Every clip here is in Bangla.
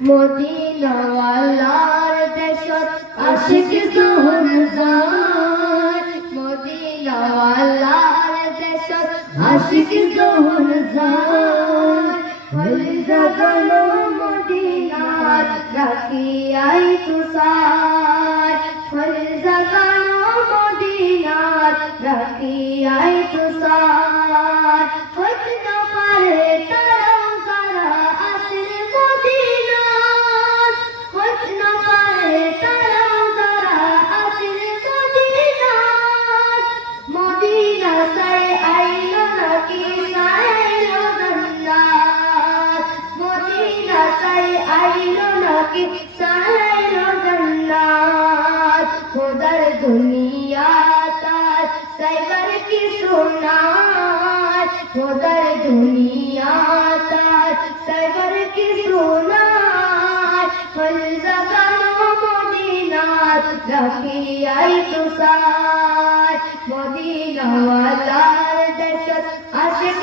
মদিনাওয়ালার দেশত আশিক জোহর যায় মদিনাওয়ালার দেশত আশিক জোহর যায় হলি মদিনার রাখি আই তুষার। হলি জাগানো মদিনার রাখি আই তুষার। নাকি সাইলো জান্নাত। খোদার দুনিয়া তার সাইবার কি সোনার খোদার দুনিয়া আশিক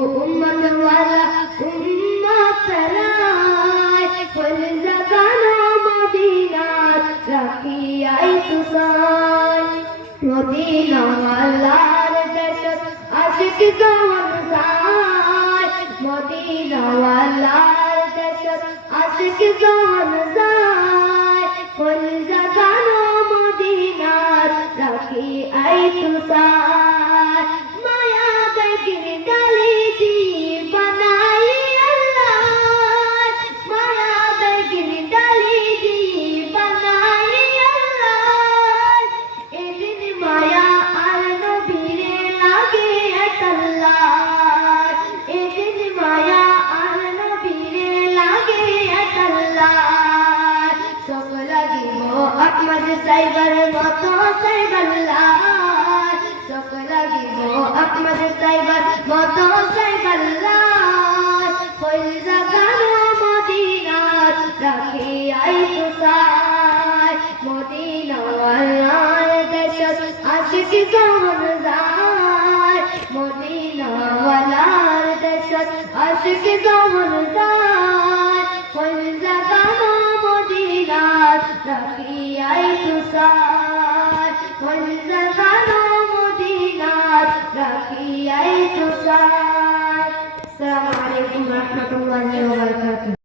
রাখি আই তুসাই মদিনাওয়ালার দেশত আশিক জওয়ান যায়। মদিনাওয়ালার দেশত আশিক জওয়ান যায়। কল জাগানো মদিনাত রাখি আই তুসাই আর নবীরে লাগে আল্লাহ। সব লাগিব আহমদ সাইবার মতো সাইবার মতো সাইবাল্লাহ হইল জাগানো রাখি আই তুষার মদিনাওয়ালার দেশত আশিক জমন যায়। দেশত, আশিক জমন যায় হইল জাগানো মদিনাত রাখি আই তুষার হইল জাগানো মদিনাত রাখি আই তুষার আসসালামু আলাইকুম রহমতুল্লাহি ওয়া